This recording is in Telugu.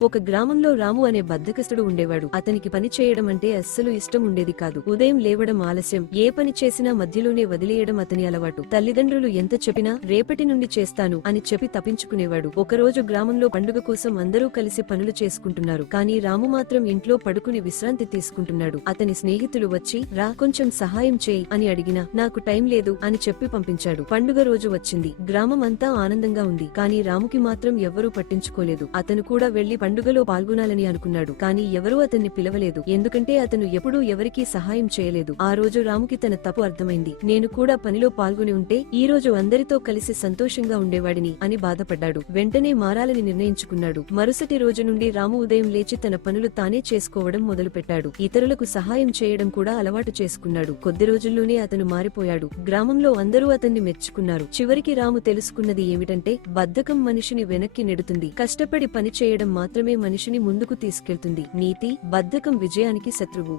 ఒక గ్రామంలో రాము అనే బద్ధకస్తుడు ఉండేవాడు. అతనికి పని చేయడం అంటే అస్సలు ఇష్టం ఉండేది కాదు. ఉదయం లేవడం ఆలస్యం, ఏ పని చేసినా మధ్యలోనే వదిలేయడం అతని అలవాటు. తల్లిదండ్రులు ఎంత చెప్పినా రేపటి నుండి చేస్తాను అని చెప్పి తప్పించుకునేవాడు. ఒకరోజు గ్రామంలో పండుగ కోసం అందరూ కలిసి పనులు చేసుకుంటున్నారు. కానీ రాము మాత్రం ఇంట్లో పడుకుని విశ్రాంతి తీసుకుంటున్నాడు. అతని స్నేహితులు వచ్చి రా కొంచెం సహాయం చేయి అని అడిగినా నాకు టైం లేదు అని చెప్పి పంపించాడు. పండుగ రోజు వచ్చింది. గ్రామం అంతా ఆనందంగా ఉంది. కానీ రాముకి మాత్రం ఎవ్వరూ పట్టించుకోలేదు. అతను కూడా వెళ్లి పండుగలో పాల్గొనాలని అనుకున్నాడు. కానీ ఎవరూ అతన్ని పిలవలేదు. ఎందుకంటే అతను ఎప్పుడూ ఎవరికీ సహాయం చేయలేదు. ఆ రోజు రాముకి తన తప్పు అర్థమైంది. నేను కూడా పనిలో పాల్గొని ఉంటే ఈ రోజు అందరితో కలిసి సంతోషంగా ఉండేవాడిని అని బాధపడ్డాడు. వెంటనే మారాలని నిర్ణయించుకున్నాడు. మరుసటి రోజు నుండి రాము ఉదయం లేచి తన పనులు తానే చేసుకోవడం మొదలుపెట్టాడు. ఇతరులకు సహాయం చేయడం కూడా అలవాటు చేసుకున్నాడు. కొద్ది రోజుల్లోనే అతను మారిపోయాడు. గ్రామంలో అందరూ అతన్ని మెచ్చుకున్నారు. చివరికి రాము తెలుసుకున్నది ఏమిటంటే బద్ధకం మనిషిని వెనక్కి నెడుతుంది. కష్టపడి పని చేయడం మాత్రమే మనిషిని ముందుకు తీసుకెళ్తుంది. నీతి: బద్ధకం విజయానికి శత్రువు.